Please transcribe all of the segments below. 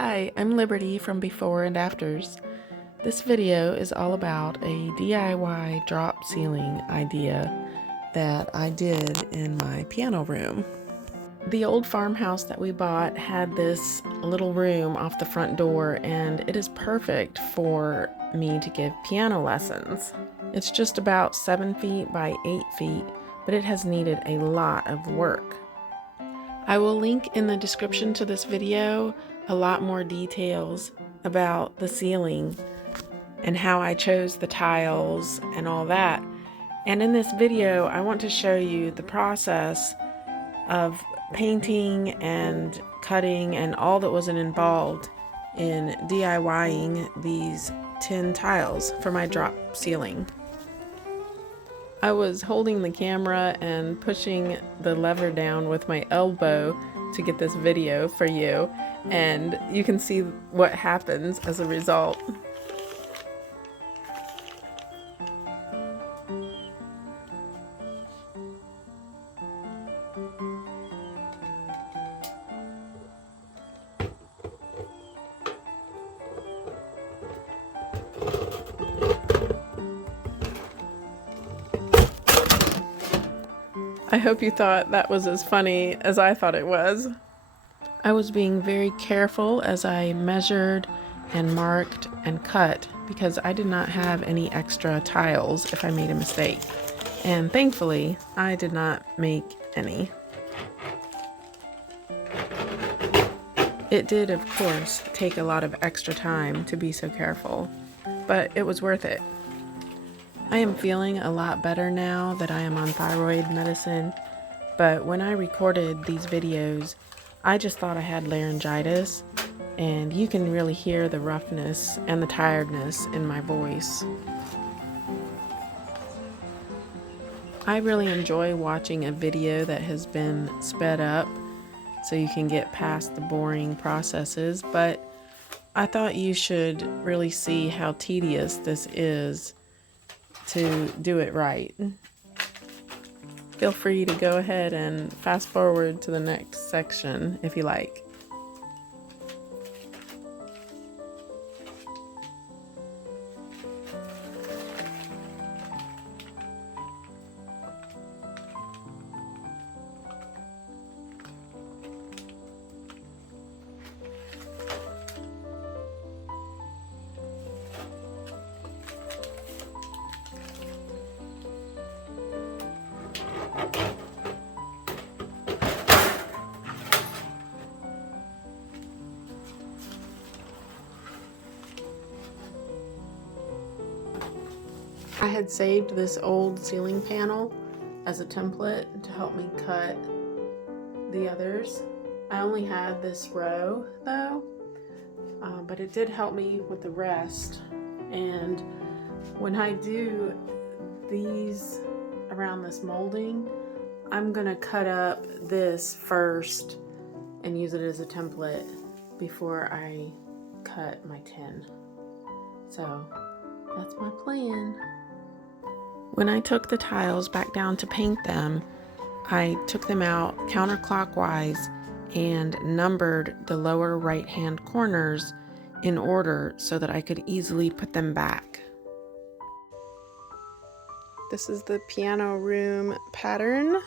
Hi, I'm Liberty from Before and Afters. This video is all about a DIY drop ceiling idea that I did in my piano room. The old farmhouse that we bought had this little room off the front door, and it is perfect for me to give piano lessons. It's just about 7 feet by 8 feet, but it has needed a lot of work. I will link in the description to this video a lot more details about the ceiling and how I chose the tiles and all that. And in this video, I want to show you the process of painting and cutting and all that was involved in DIYing these tin tiles for my drop ceiling. I was holding the camera and pushing the lever down with my elbow to get this video for you, and you can see what happens as a result. I hope you thought that was as funny as I thought it was. I was being very careful as I measured and marked and cut because I did not have any extra tiles if I made a mistake. And thankfully, I did not make any. It did, of course, take a lot of extra time to be so careful, but it was worth it. I am feeling a lot better now that I am on thyroid medicine, but when I recorded these videos, I just thought I had laryngitis, and you can really hear the roughness and the tiredness in my voice. I really enjoy watching a video that has been sped up so you can get past the boring processes, but I thought you should really see how tedious this is to do it right. Feel free to go ahead and fast forward to the next section if you like. I had saved this old ceiling panel as a template to help me cut the others. I only had this row though, but it did help me with the rest. And when I do these around this molding, I'm gonna cut up this first and use it as a template before I cut my tin. So that's my plan. When I took the tiles back down to paint them, I took them out counterclockwise and numbered the lower right-hand corners in order so that I could easily put them back. This is the piano room pattern.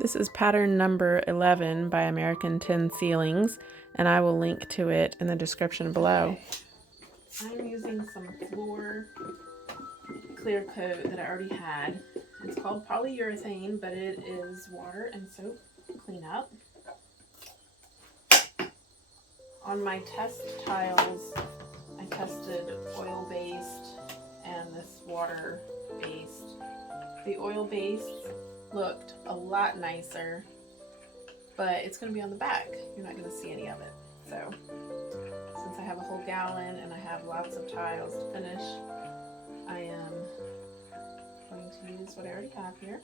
This is pattern number 11 by American Tin Ceilings, and I will link to it in the description below. I'm using some floor clear coat that I already had. It's called polyurethane, but it is water and soap cleanup. On my test tiles, I tested oil-based and this water-based. The oil-based looked a lot nicer, but it's going to be on the back. You're not going to see any of it. So, since I have a whole gallon and I have lots of tiles to finish, I am going to use what I already have here.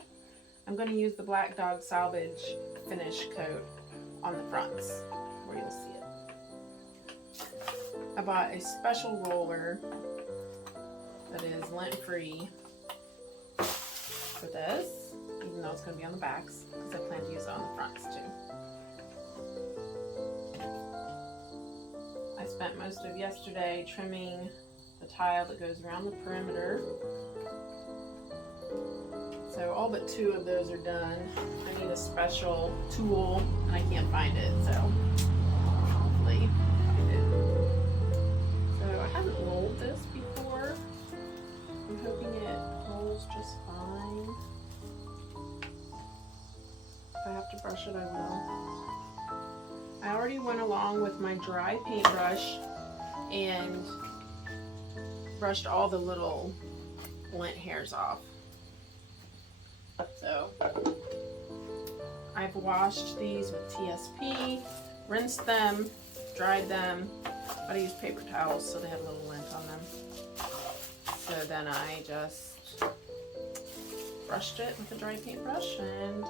I'm going to use the Black Dog Salvage finish coat on the fronts where you'll see it. I bought a special roller that is lint-free for this, even though it's going to be on the backs, because I plan to use it on the fronts too. spent most of yesterday trimming the tile that goes around the perimeter. So all but 2 of those are done. I need a special tool and I can't find it, so hopefully find it. So I haven't rolled this before. I'm hoping it rolls just fine. If I have to brush it, I will. I already went along with my dry paintbrush and brushed all the little lint hairs off. So I've washed these with TSP, rinsed them, dried them, but I used paper towels so they have a little lint on them. So then I just brushed it with a dry paintbrush, and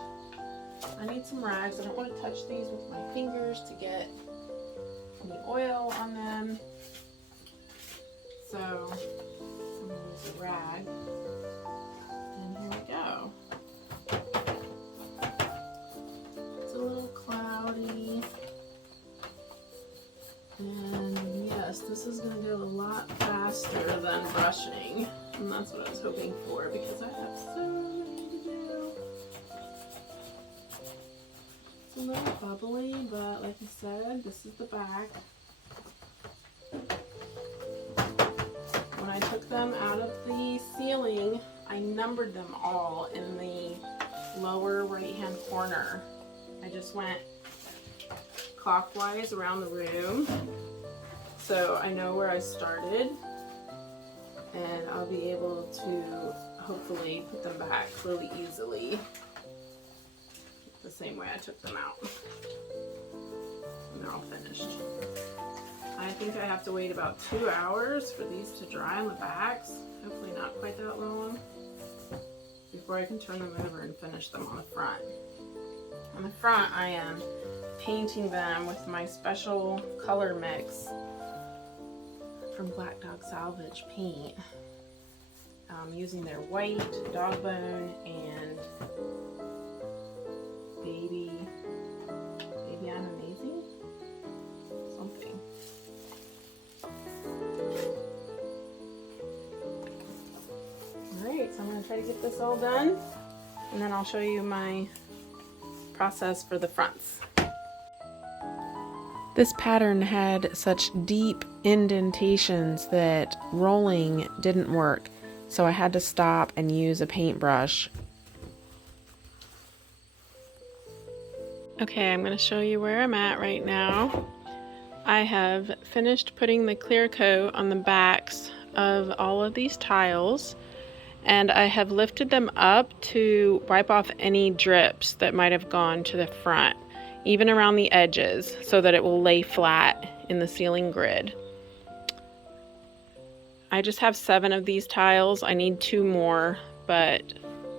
I need some rags. I don't want to touch these with my fingers to get any oil on them. So I'm going to use a rag. And here we go. It's a little cloudy. And yes, this is going to go a lot faster than brushing. And that's what I was hoping for because I have so many to do. A little bubbly, but like I said, this is the back. When I took them out of the ceiling, I numbered them all in the lower right hand corner. I just went clockwise around the room so I know where I started, and I'll be able to hopefully put them back really easily. The same way I took them out. And they're all finished. I think I have to wait about 2 hours for these to dry on the backs. Hopefully not quite that long. Before I can turn them over and finish them on the front. On the front, I am painting them with my special color mix from Black Dog Salvage Paint. Using their white, dog bone, and Baby I'm Amazing? Something. Alright, so I'm going to try to get this all done, and then I'll show you my process for the fronts. This pattern had such deep indentations that rolling didn't work, so I had to stop and use a paintbrush. Okay, I'm going to show you where I'm at right now. I have finished putting the clear coat on the backs of all of these tiles, and I have lifted them up to wipe off any drips that might have gone to the front, even around the edges, so that it will lay flat in the ceiling grid. I just have 7 of these tiles. I need 2 more, but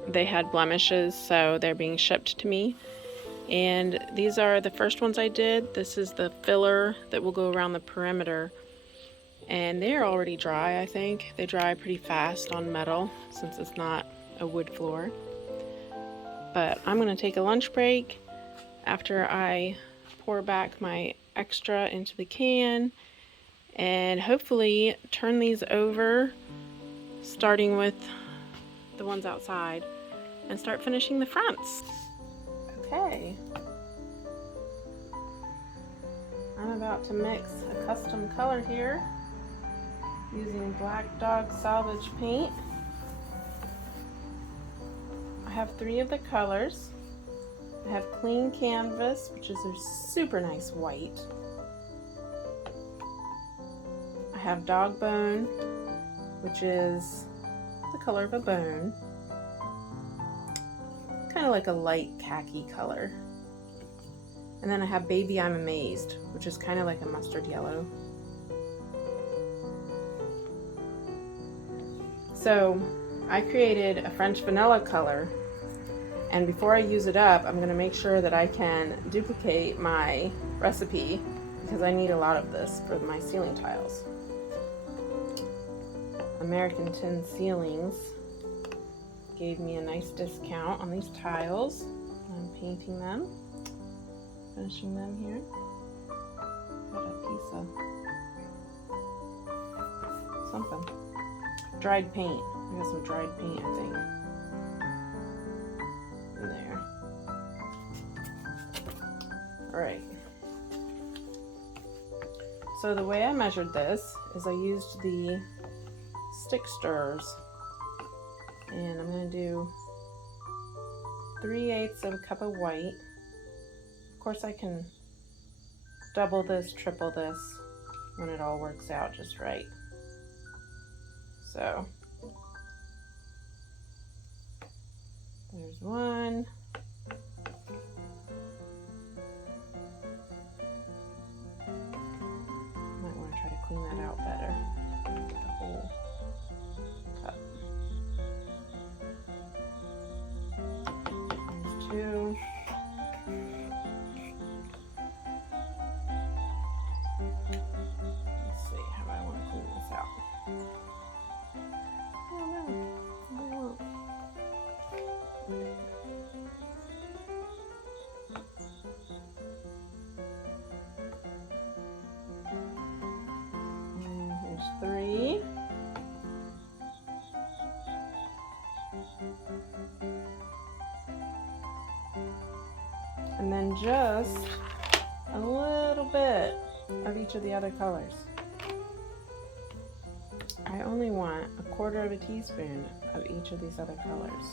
they had blemishes, so they're being shipped to me. And these are the first ones I did. This is the filler that will go around the perimeter. And they're already dry, I think. They dry pretty fast on metal since it's not a wood floor. But I'm going to take a lunch break after I pour back my extra into the can and hopefully turn these over, starting with the ones outside, and start finishing the fronts. Okay, I'm about to mix a custom color here using Black Dog Salvage Paint. I have 3 of the colors. I have Clean Canvas, which is a super nice white. I have Dog Bone, which is the color of a bone. Kind of like a light khaki color. And then I have Baby I'm Amazed, which is kind of like a mustard yellow. So I created a French vanilla color, and before I use it up, I'm going to make sure that I can duplicate my recipe because I need a lot of this for my ceiling tiles. American Tin Ceilings gave me a nice discount on these tiles. I'm painting them, finishing them here. Got a piece of something. Dried paint. I got some dried paint, I think, in there. Alright. So the way I measured this is I used the stick stirrers. And I'm going to do 3/8 of a cup of white. Of course I can double this, triple this when it all works out just right. So there's one. Might want to try to clean that out better. The whole cup. There's two. Let's see how I want to clean this out. Oh no, I won't. And here's three. And then just a little bit of each of the other colors. I only want 1/4 of a teaspoon of each of these other colors.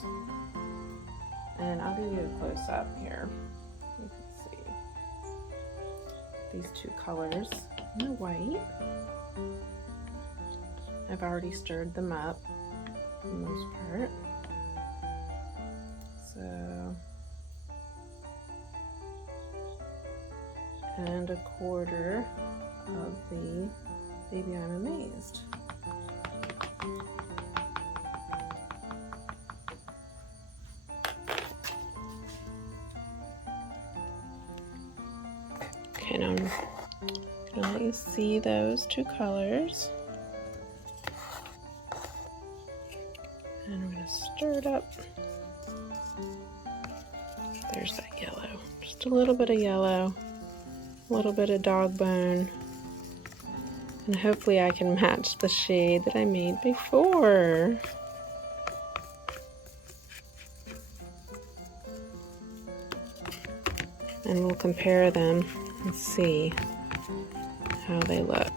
And I'll give you a close up here. You can see these two colors and the white. I've already stirred them up for the most part. So, and 1/4 of the Baby I'm Amazed. Okay, now I'm gonna let you see those two colors. And I'm gonna stir it up. There's that yellow. Just a little bit of yellow, a little bit of dog bone. And hopefully I can match the shade that I made before. And we'll compare them and see how they look.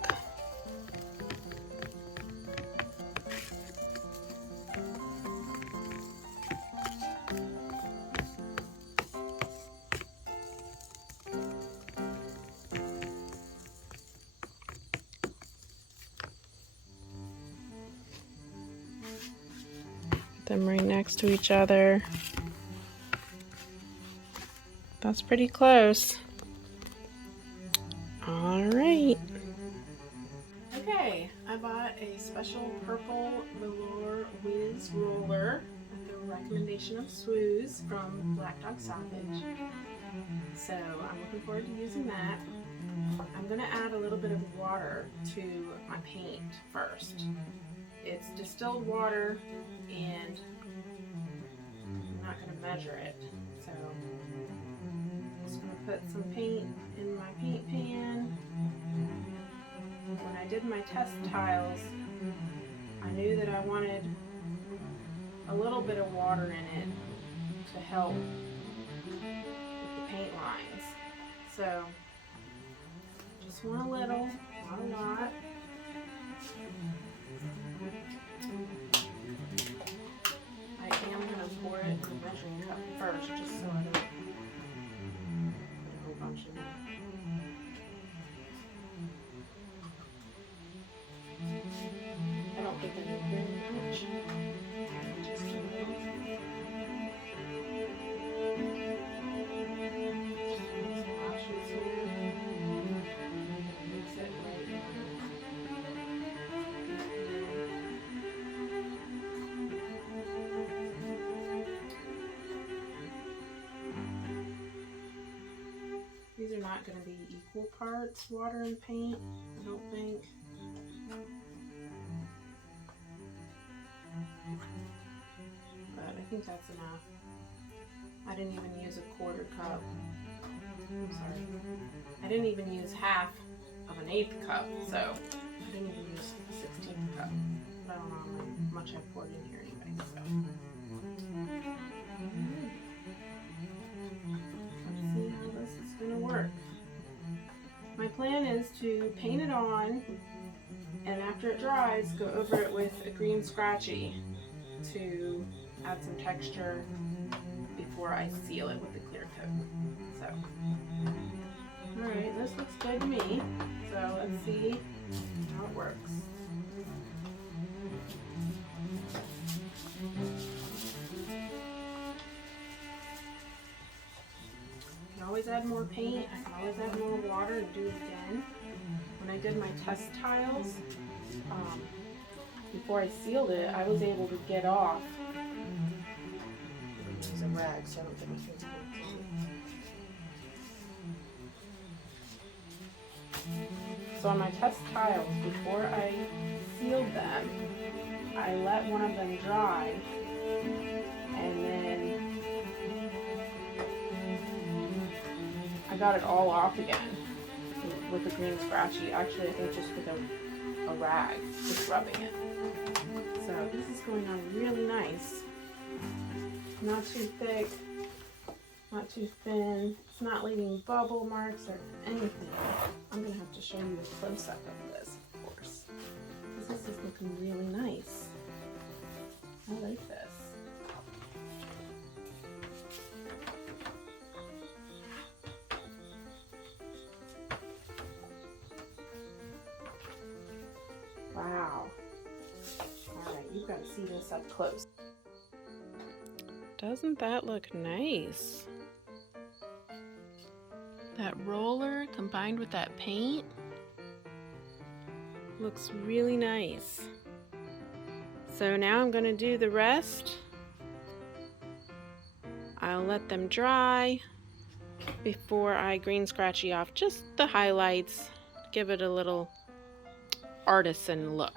Put them right next to each other. That's pretty close. All right. Okay, I bought a special purple velour whiz roller at the recommendation of Swooze from Black Dog Salvage. So I'm looking forward to using that. I'm going to add a little bit of water to my paint first. It's distilled water and I'm not going to measure it. So I'm just going to put some paint in my paint pan. When I did my test tiles, I knew that I wanted a little bit of water in it to help with the paint lines. So just want a little, not a lot. I am going to pour it in the measuring cup first, just so I don't put a whole bunch in there. I don't think I need very much. Just a little. Washes here. Mix it right in. These are not going to be equal parts water and paint, I don't think. But I think that's enough. I didn't even use a 1/4 cup. I'm sorry. I didn't even use half of an 1/8 cup, so I didn't even use a 1/16 cup. cup. But I don't know how much I poured in here anyway, so. Let's see how this is going to work. My plan is to paint it on, and after it dries, go over it with a green scratchy to add some texture before I seal it with the clear coat. So, alright, this looks good to me. So let's see how it works. I can always add more paint, I can always add more water and do it again. When I did my test tiles, before I sealed it, I was able to get off. Use a rag so I don't get my fingers dirty. So on my test tiles, before I sealed them, I let one of them dry, and then I got it all off again with a green scratchy. Actually, I think just with a rag, just rubbing it. So this is going on really nice. Not too thick, not too thin. It's not leaving bubble marks or anything. I'm gonna have to show you a close-up of this, of course, because this is looking really nice. I like this. Wow. Alright, you've got to see this up close. Doesn't that look nice? That roller combined with that paint looks really nice. So now I'm going to do the rest. I'll let them dry before I green scratchy off just the highlights, give it a little artisan look.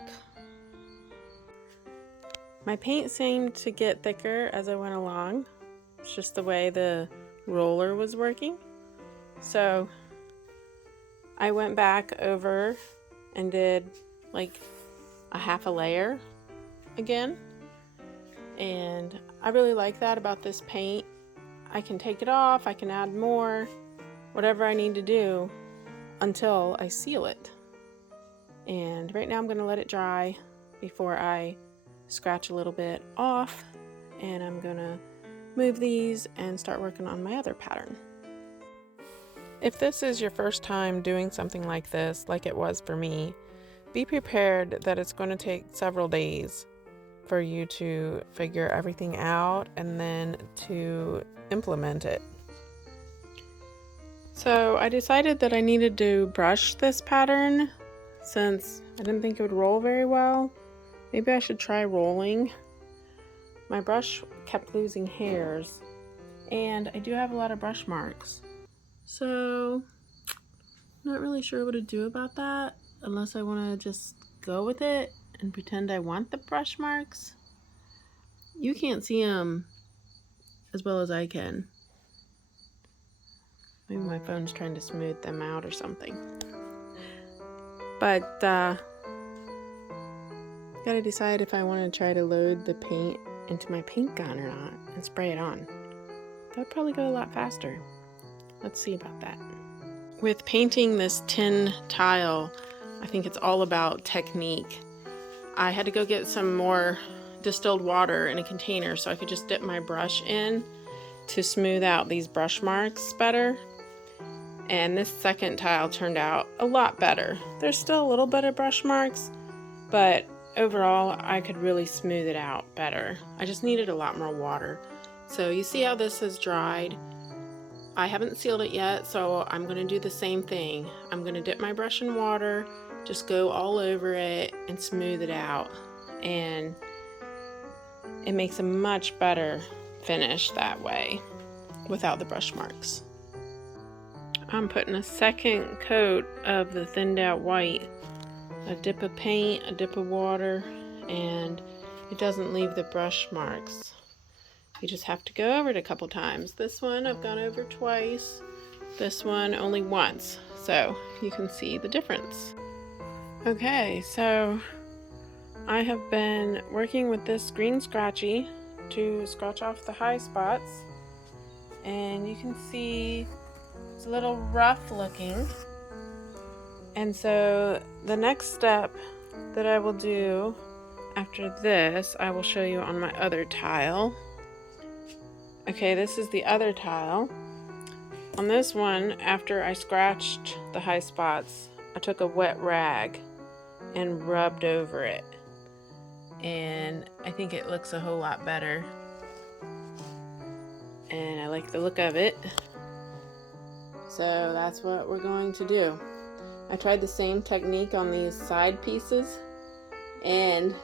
My paint seemed to get thicker as I went along. It's just the way the roller was working. So I went back over and did like a half a layer again. And I really like that about this paint. I can take it off, I can add more, whatever I need to do until I seal it. And right now I'm going to let it dry before I scratch a little bit off, and I'm going to move these and start working on my other pattern. If this is your first time doing something like this, like it was for me, be prepared that it's going to take several days for you to figure everything out and then to implement it. So I decided that I needed to brush this pattern since I didn't think it would roll very well. Maybe I should try rolling. My brush kept losing hairs, and I do have a lot of brush marks. So, not really sure what to do about that, unless I want to just go with it and pretend I want the brush marks. You can't see them as well as I can. Maybe my phone's trying to smooth them out or something. But, gotta decide if I want to try to load the paint into my paint gun or not and spray it on. That would probably go a lot faster. Let's see about that. With painting this tin tile, I think it's all about technique. I had to go get some more distilled water in a container so I could just dip my brush in to smooth out these brush marks better. And this second tile turned out a lot better. There's still a little bit of brush marks, but overall I could really smooth it out better. I just needed a lot more water. So you see how this has dried. I haven't sealed it yet, so I'm going to do the same thing. I'm going to dip my brush in water, just go all over it and smooth it out. And it makes a much better finish that way without the brush marks. I'm putting a second coat of the thinned out white. A dip of paint, a dip of water, and it doesn't leave the brush marks. You just have to go over it a couple times. This one I've gone over twice, this one only once, so you can see the difference. Okay, so I have been working with this green scratchy to scratch off the high spots, and you can see it's a little rough looking. And so the next step that I will do after this, I will show you on my other tile. Okay, this is the other tile. On this one, after I scratched the high spots, I took a wet rag and rubbed over it. And I think it looks a whole lot better. And I like the look of it. So that's what we're going to do. I tried the same technique on these side pieces, and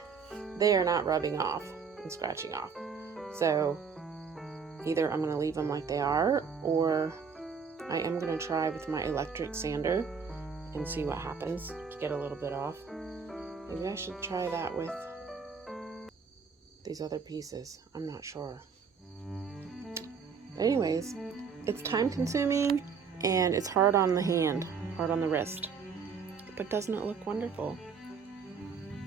they are not rubbing off and scratching off. So either I'm going to leave them like they are, or I am going to try with my electric sander and see what happens to get a little bit off. Maybe I should try that with these other pieces. I'm not sure. But anyways, it's time consuming and it's hard on the hand, hard on the wrist. But doesn't it look wonderful?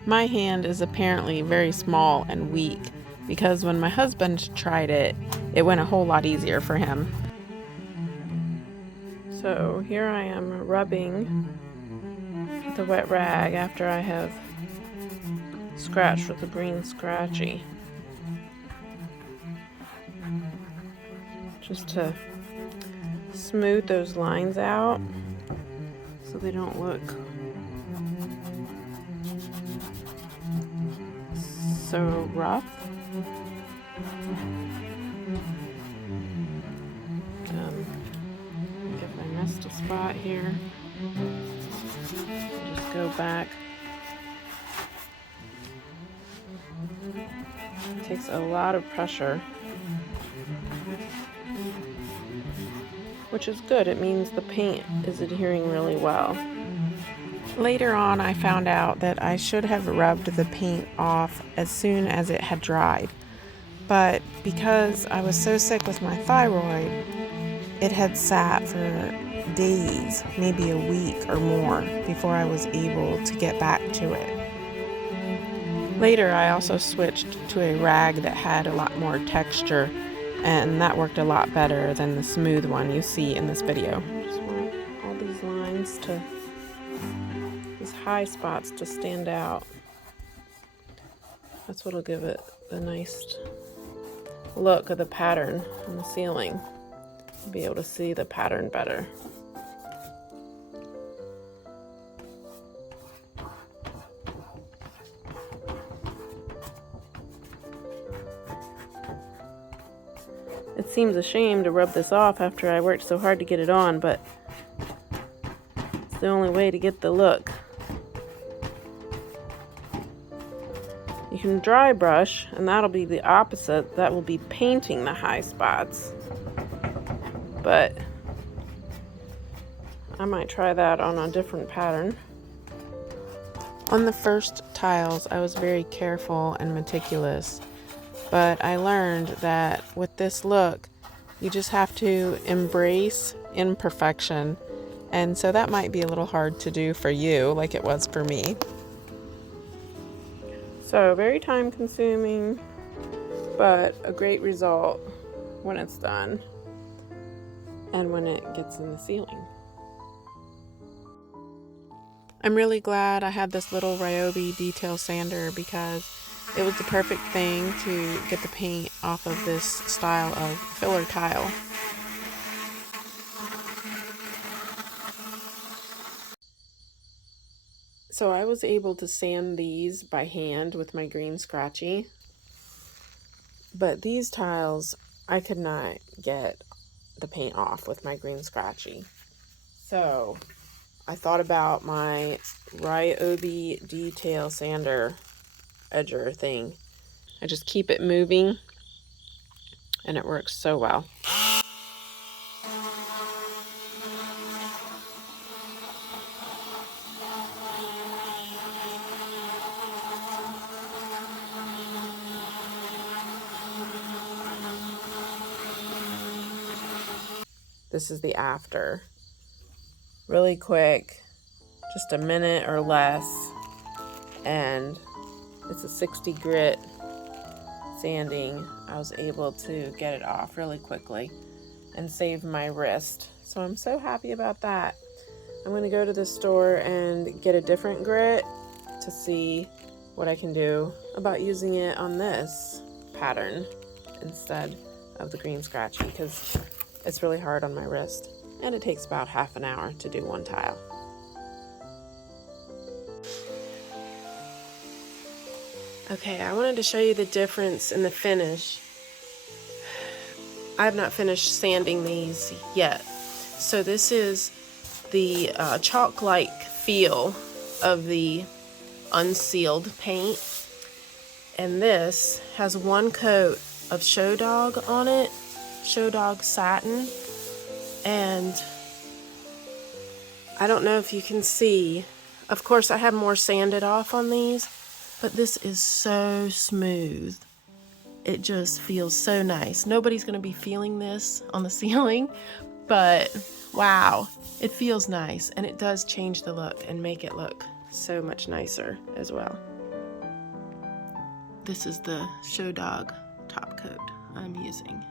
My hand is apparently very small and weak because when my husband tried it, it went a whole lot easier for him. So here I am rubbing the wet rag after I have scratched with the green scratchy. Just to smooth those lines out so they don't look so rough. If I missed a spot here, just go back. It takes a lot of pressure, which is good. It means the paint is adhering really well. Later on, I found out that I should have rubbed the paint off as soon as it had dried. But because I was so sick with my thyroid, it had sat for days, maybe a week or more, before I was able to get back to it. Later, I also switched to a rag that had a lot more texture, and that worked a lot better than the smooth one you see in this video. Just want all these lines to, these high spots to stand out. That's what'll give it the nice look of the pattern on the ceiling. You'll be able to see the pattern better. It seems a shame to rub this off after I worked so hard to get it on, but it's the only way to get the look. You can dry brush, and that'll be the opposite. That will be painting the high spots. But I might try that on a different pattern. On the first tiles, I was very careful and meticulous. But I learned that with this look, you just have to embrace imperfection. And so that might be a little hard to do for you, like it was for me. So very time consuming, but a great result when it's done and when it gets in the ceiling. I'm really glad I had this little Ryobi detail sander because it was the perfect thing to get the paint off of this style of filler tile. So I was able to sand these by hand with my green scratchy, but these tiles I could not get the paint off with my green scratchy. So I thought about my Ryobi detail sander edger thing. I just keep it moving and it works so well. This is the after. Really quick, just a minute or less, and it's a 60 grit sanding, I was able to get it off really quickly and save my wrist. So I'm so happy about that. I'm going to go to the store and get a different grit to see what I can do about using it on this pattern instead of the green scratchy, because it's really hard on my wrist and it takes about half an hour to do one tile. Okay, I wanted to show you the difference in the finish. I have not finished sanding these yet. So this is the chalk-like feel of the unsealed paint. And this has one coat of Show Dog on it, Show Dog satin. And I don't know if you can see, of course I have more sanded off on these, but this is so smooth. It just feels so nice. Nobody's gonna be feeling this on the ceiling, but wow, it feels nice, and it does change the look and make it look so much nicer as well. This is the Show Dog top coat I'm using.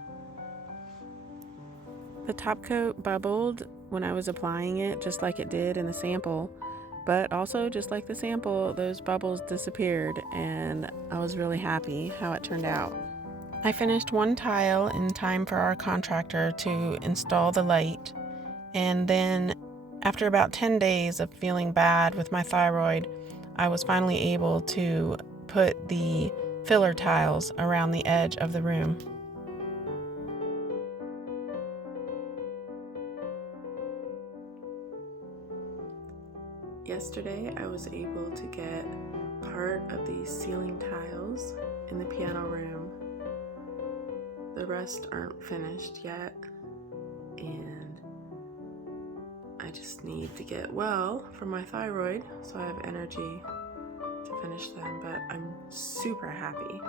The top coat bubbled when I was applying it, just like it did in the sample, but also just like the sample, those bubbles disappeared, and I was really happy how it turned out. I finished one tile in time for our contractor to install the light, and then after about 10 days of feeling bad with my thyroid, I was finally able to put the filler tiles around the edge of the room. Yesterday I was able to get part of these ceiling tiles in the piano room. The rest aren't finished yet, and I just need to get well from my thyroid so I have energy to finish them, but I'm super happy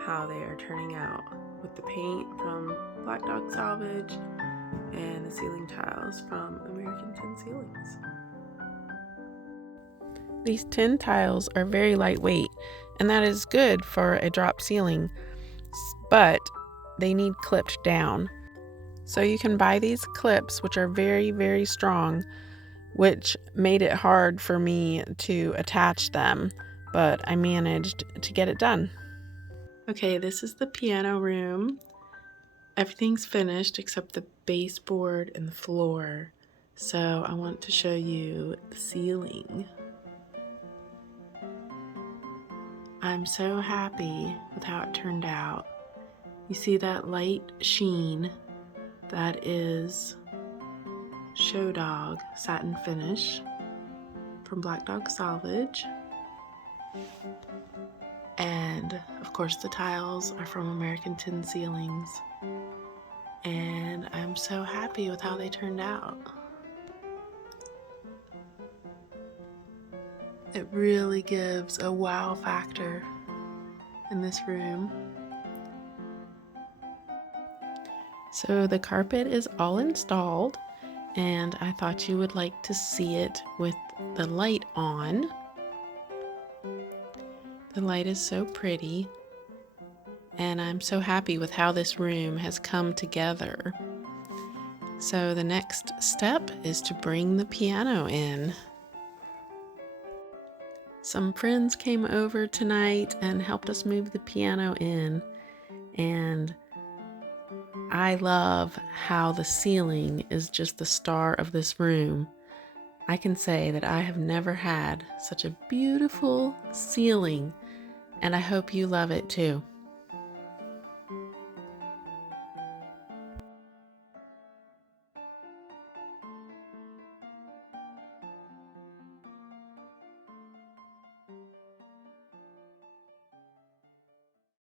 how they are turning out with the paint from Black Dog Salvage and the ceiling tiles from American Tin Ceilings. These tin tiles are very lightweight, and that is good for a drop ceiling, but they need clipped down. So you can buy these clips, which are very, very strong, which made it hard for me to attach them, but I managed to get it done. Okay, this is the piano room. Everything's finished except the baseboard and the floor. So I want to show you the ceiling. I'm so happy with how it turned out. You see that light sheen? That is Show Dog satin finish from Black Dog Salvage. And of course the tiles are from American Tin Ceilings. And I'm so happy with how they turned out. It really gives a wow factor in this room. So the carpet is all installed, and I thought you would like to see it with the light on. The light is so pretty, and I'm so happy with how this room has come together. So the next step is to bring the piano in. Some friends came over tonight and helped us move the piano in, and I love how the ceiling is just the star of this room. I can say that I have never had such a beautiful ceiling, and I hope you love it too.